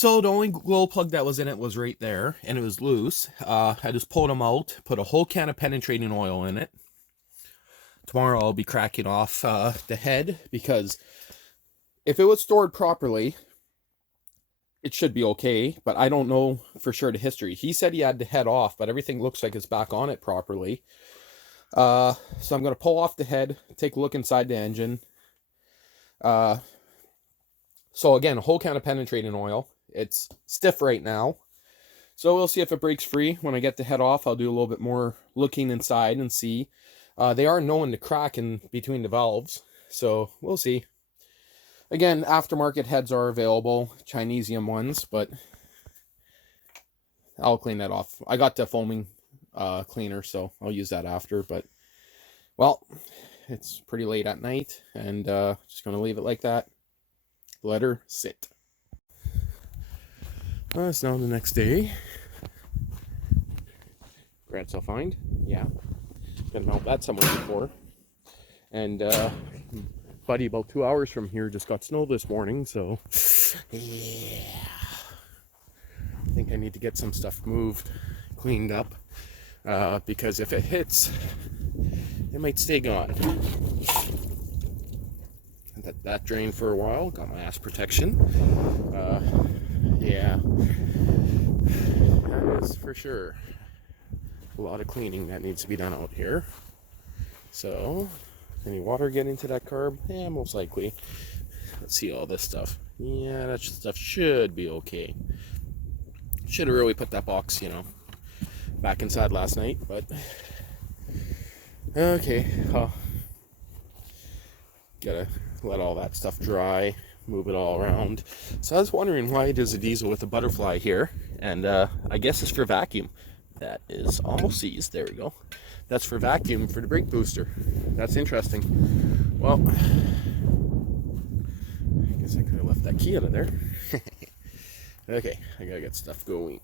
So the only glow plug that was in it was right there, and it was loose. I just pulled them out, put a whole can of penetrating oil in it. Tomorrow I'll be cracking off the head, because if it was stored properly, it should be okay, but I don't know for sure the history. He said he had the head off, but everything looks like it's back on it properly. So I'm going to pull off the head, take a look inside the engine. So again, a whole can of penetrating oil. It's stiff right now, so we'll see if it breaks free. When I get the head off, I'll do a little bit more looking inside and see. They are known to crack in between the valves, so we'll see. Again, aftermarket heads are available, Chinesium ones, but I'll clean that off. I got the foaming cleaner, so I'll use that after. But, well, it's pretty late at night, and just going to leave it like that. Let her sit. It's now the next day. Grant's all fine. Yeah. Gotta mount that somewhere before. And, buddy, about 2 hours from here just got snow this morning, so yeah. I think I need to get some stuff moved, cleaned up, because if it hits, it might stay gone. Let that drain for a while. Got my ass protection. Yeah, that is for sure a lot of cleaning that needs to be done out here. So, any water get into that carb? Yeah, most likely. Let's see all this stuff. Yeah, that stuff should be okay. Should have really put that box, back inside last night, but okay. Gotta let all that stuff dry, move it all around. So I was wondering, why there's a diesel with a butterfly here, and I guess it's for vacuum. That is almost seized. There we go. That's for vacuum for the brake booster. That's interesting. Well, I guess I could have left that key out of there. Okay, I gotta get stuff going.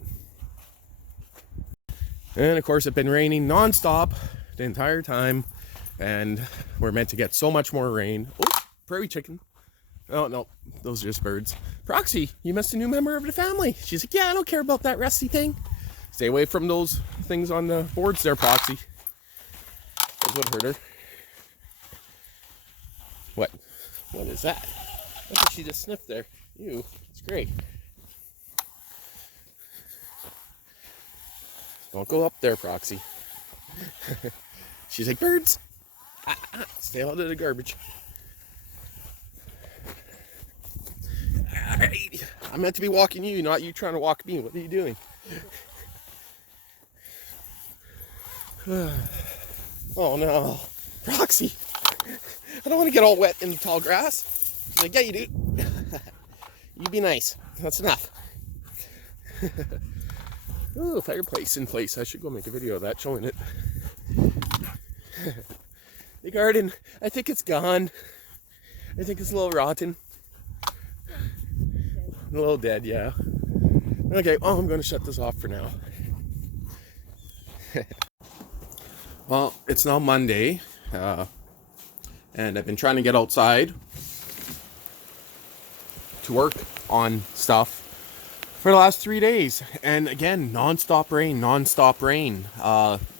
And of course, it's been raining non-stop the entire time, and we're meant to get so much more rain. Oh, prairie chicken. Oh, no, those are just birds. Proxy, you missed a new member of the family. She's like, yeah, I don't care about that rusty thing. Stay away from those things on the boards there, Proxy. Those would hurt her. What? What is that? I think she just sniffed there. Ew, it's great. Don't go up there, Proxy. She's like, birds! Stay out of the garbage. Alright. I'm meant to be walking you, not you trying to walk me. What are you doing? Oh no. Proxy! I don't want to get all wet in the tall grass. She's like, yeah, you do. You be nice. That's enough. Ooh, fireplace in place. I should go make a video of that showing it. The garden, I think it's gone. I think it's a little rotten. A little dead, yeah. Okay, well, I'm going to shut this off for now. Well, it's now Monday, and I've been trying to get outside to work on stuff for the last 3 days, and again, non-stop rain.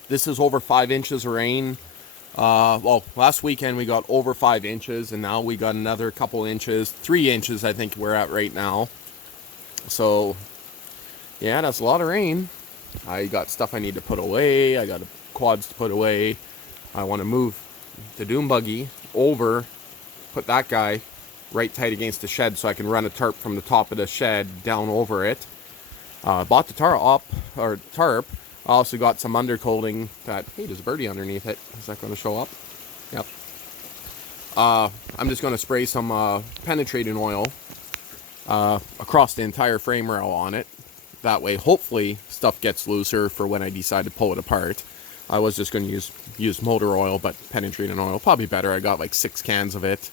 This is over 5 inches of rain. Well, last weekend we got over 5 inches, and now we got another couple inches, 3 inches I think we're at right now. So yeah, that's a lot of rain. I got stuff I need to put away. I got quads to put away. I want to move the dune buggy over, put that guy right tight against the shed so I can run a tarp from the top of the shed down over it. Bought the tarp. I also got some undercoating that, hey, there's a birdie underneath it. Is that going to show up? Yep. I'm just going to spray some penetrating oil across the entire frame rail on it. That way, hopefully, stuff gets looser for when I decide to pull it apart. I was just going to use motor oil, but penetrating oil probably better. I got like 6 cans of it.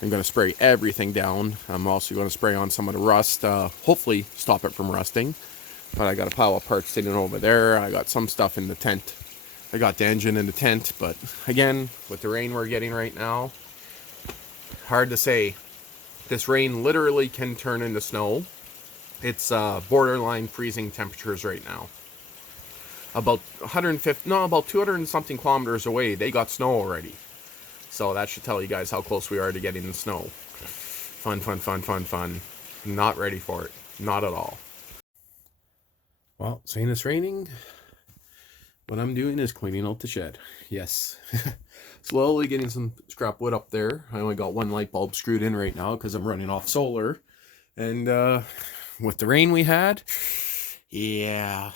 I'm going to spray everything down. I'm also going to spray on some of the rust, hopefully stop it from rusting. But I got a pile of parts sitting over there. I got some stuff in the tent. I got the engine in the tent, but again, with the rain we're getting right now, hard to say. This rain literally can turn into snow. It's borderline freezing temperatures right now. About 150, no, about 200 and something kilometers away, they got snow already. So that should tell you guys how close we are to getting the snow. Fun, fun, fun, fun, fun. Not ready for it. Not at all. Well, saying it's raining, what I'm doing is cleaning out the shed. Yes. Slowly getting some scrap wood up there. I only got one light bulb screwed in right now because I'm running off solar. And with the rain we had, yeah,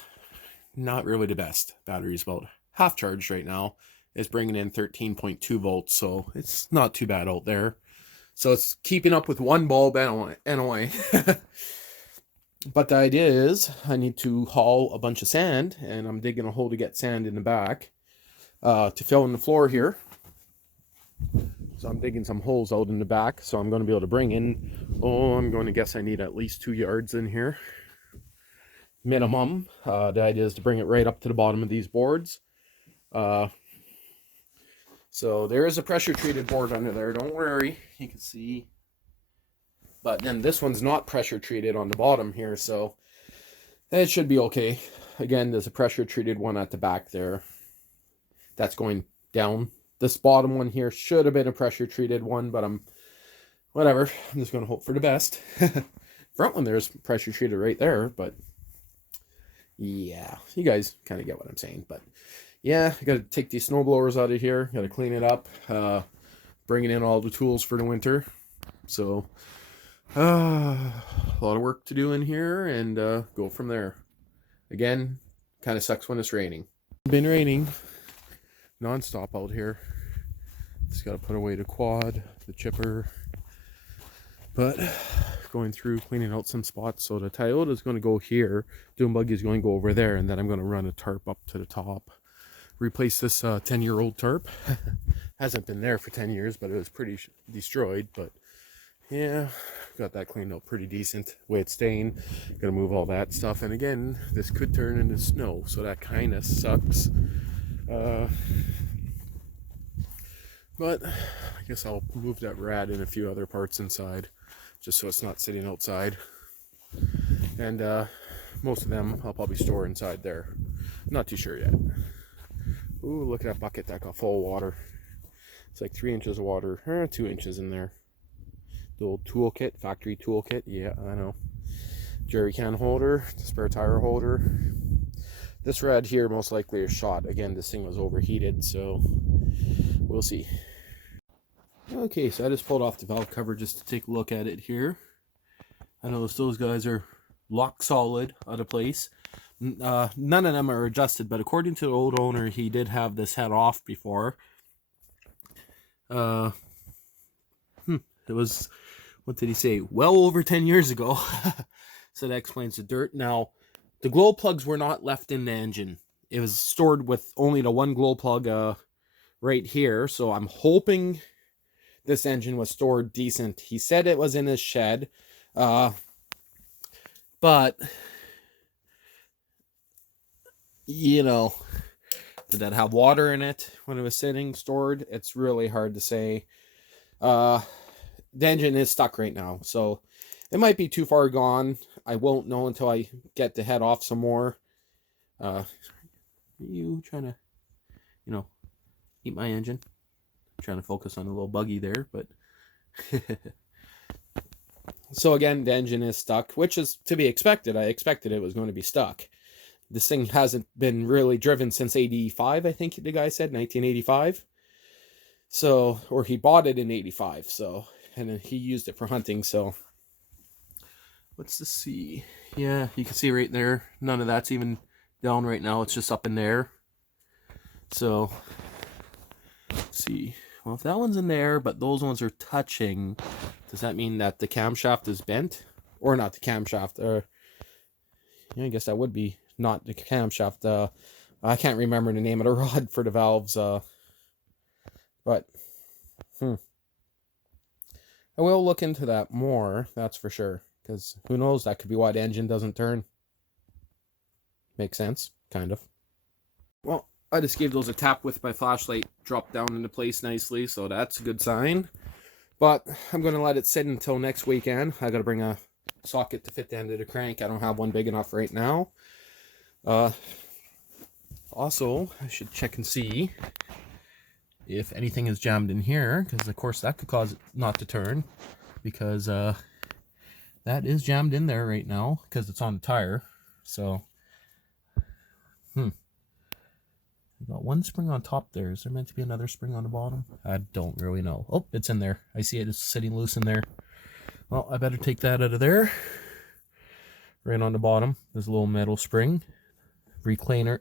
not really the best. Battery's about half charged right now. It's bringing in 13.2 volts, so it's not too bad out there. So it's keeping up with one bulb anyway. But the idea is I need to haul a bunch of sand, and I'm digging a hole to get sand in the back to fill in the floor here. So I'm digging some holes out in the back, so I'm going to be able to bring in, I'm going to guess I need at least 2 yards in here. Minimum. The idea is to bring it right up to the bottom of these boards. So there is a pressure treated board under there, don't worry, you can see. But then this one's not pressure treated on the bottom here, so it should be okay. Again, there's a pressure treated one at the back there. That's going down. This bottom one here should have been a pressure treated one, but whatever. I'm just going to hope for the best. Front one there's pressure treated right there, but yeah, you guys kind of get what I'm saying. But yeah, I got to take these snow blowers out of here. Got to clean it up. Bringing in all the tools for the winter. So a lot of work to do in here, and go from there. Again, kind of sucks when it's raining. It's been raining non-stop out here. Just got to put away the quad, the chipper, but going through cleaning out some spots. So the Toyota is going to go here, Dune Buggy is going to go over there, and then I'm going to run a tarp up to the top, replace this 10-year-old tarp. Hasn't been there for 10 years, but it was pretty destroyed. But yeah, got that cleaned up pretty decent. The way it's staying, gonna move all that stuff. And again, this could turn into snow, so that kind of sucks. But I guess I'll move that rad and a few other parts inside, just so it's not sitting outside. And most of them I'll probably store inside there. Not too sure yet. Ooh, look at that bucket that got full of water. It's like 3 inches of water, 2 inches in there. The old toolkit, factory toolkit, yeah, I know. Jerry can holder, spare tire holder. This rad here most likely is shot. Again, this thing was overheated, so we'll see. Okay, so I just pulled off the valve cover just to take a look at it here. I noticed those guys are lock solid out of place. None of them are adjusted, but according to the old owner, he did have this head off before. It was, what did he say? Well over 10 years ago. So that explains the dirt. Now, the glow plugs were not left in the engine. It was stored with only the one glow plug right here. So I'm hoping this engine was stored decent. He said it was in his shed. But, you know, did that have water in it when it was sitting stored? It's really hard to say. The engine is stuck right now, so it might be too far gone. I won't know until I get the head off some more. Are you trying to, eat my engine? I'm trying to focus on a little buggy there, but so again, the engine is stuck, which is to be expected. I expected it was going to be stuck. This thing hasn't been really driven since 85, I think the guy said, 1985. So, or he bought it in 85, so, and then he used it for hunting, so. Let's just see. Yeah, you can see right there, none of that's even down right now, it's just up in there. So, let's see. Well, if that one's in there, but those ones are touching, does that mean that the camshaft is bent? Or not the camshaft, yeah, I guess that would be not the camshaft. I can't remember the name of the rod for the valves, but I will look into that more, that's for sure, because who knows, that could be why the engine doesn't turn. Makes sense, kind of. Well, I just gave those a tap with my flashlight, dropped down into place nicely, so that's a good sign. But I'm going to let it sit until next weekend. I got to bring a socket to fit the end of the crank. I don't have one big enough right now. Also, I should check and see if anything is jammed in here, because of course that could cause it not to turn, because that is jammed in there right now because it's on the tire. So got one spring on top there. Is there meant to be another spring on the bottom? I don't really know. Oh, it's in there. I see it is sitting loose in there. Well, I better take that out of there. Right on the bottom, there's a little metal spring. Recliner,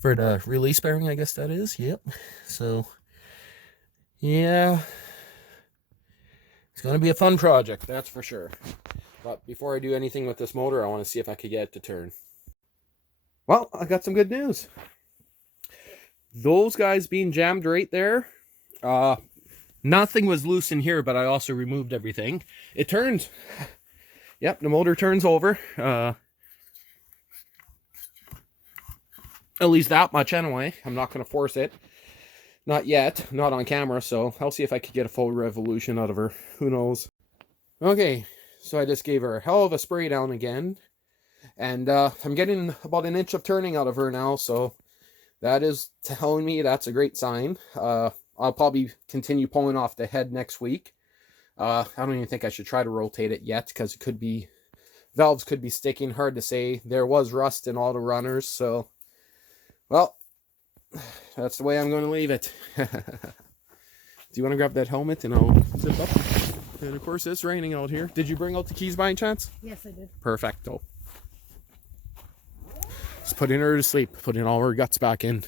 for the release bearing, I guess that is. Yep. So, yeah. It's going to be a fun project, that's for sure. But before I do anything with this motor, I want to see if I could get it to turn. Well, I got some good news. Those guys being jammed right there, nothing was loose in here, but I also removed everything. It turns. Yep, the motor turns over. At least that much anyway. I'm not going to force it. Not yet. Not on camera, so I'll see if I could get a full revolution out of her. Who knows? Okay, so I just gave her a hell of a spray down again. And I'm getting about an inch of turning out of her now, so that is telling me that's a great sign. I'll probably continue pulling off the head next week. I don't even think I should try to rotate it yet, because it could be, valves could be sticking. Hard to say. There was rust in all the runners, so, well, that's the way I'm going to leave it. Do you want to grab that helmet and I'll zip up? And of course it's raining out here. Did you bring out the keys by any chance? Yes, I did. Perfecto. Just putting her to sleep, putting all her guts back in.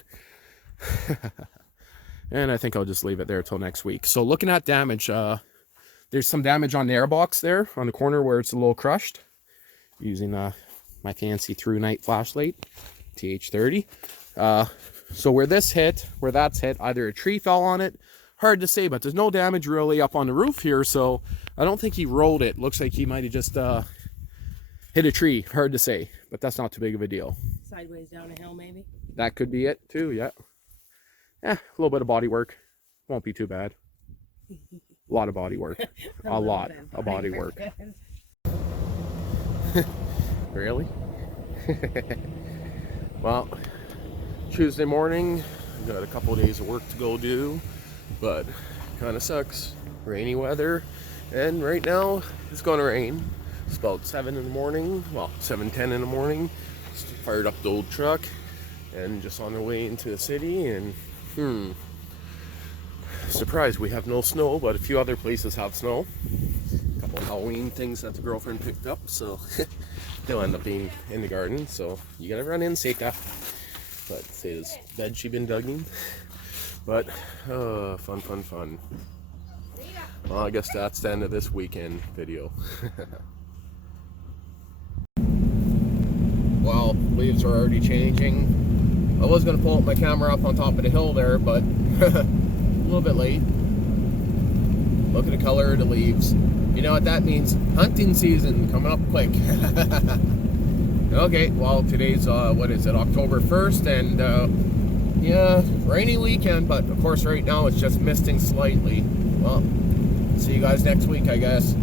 And I think I'll just leave it there till next week. So looking at damage, there's some damage on the airbox there on the corner where it's a little crushed. Using my fancy through night flashlight, TH30. So where this hit, where that's hit, either a tree fell on it, hard to say, but there's no damage really up on the roof here, so I don't think he rolled it. Looks like he might have just hit a tree, hard to say, but that's not too big of a deal. Sideways down a hill, maybe? That could be it too, yeah. A little bit of body work. Won't be too bad. A lot of body work. a lot of body work. Really? Well, Tuesday morning, got a couple of days of work to go do, but kind of sucks. Rainy weather, and right now it's going to rain. It's about 7 in the morning, well, 7:10 in the morning. Just fired up the old truck and just on our way into the city, and surprised we have no snow, but a few other places have snow. A couple of Halloween things that the girlfriend picked up, so they'll end up being in the garden, so you gotta run in, take that. But say this bed she been digging. But fun. Well, I guess that's the end of this weekend video. Well, leaves are already changing. I was gonna pull up my camera up on top of the hill there, but a little bit late. Look at the color of the leaves. You know what that means? Hunting season coming up quick. Okay, well, today's, what is it, October 1st, and, yeah, rainy weekend, but, of course, right now it's just misting slightly. Well, see you guys next week, I guess.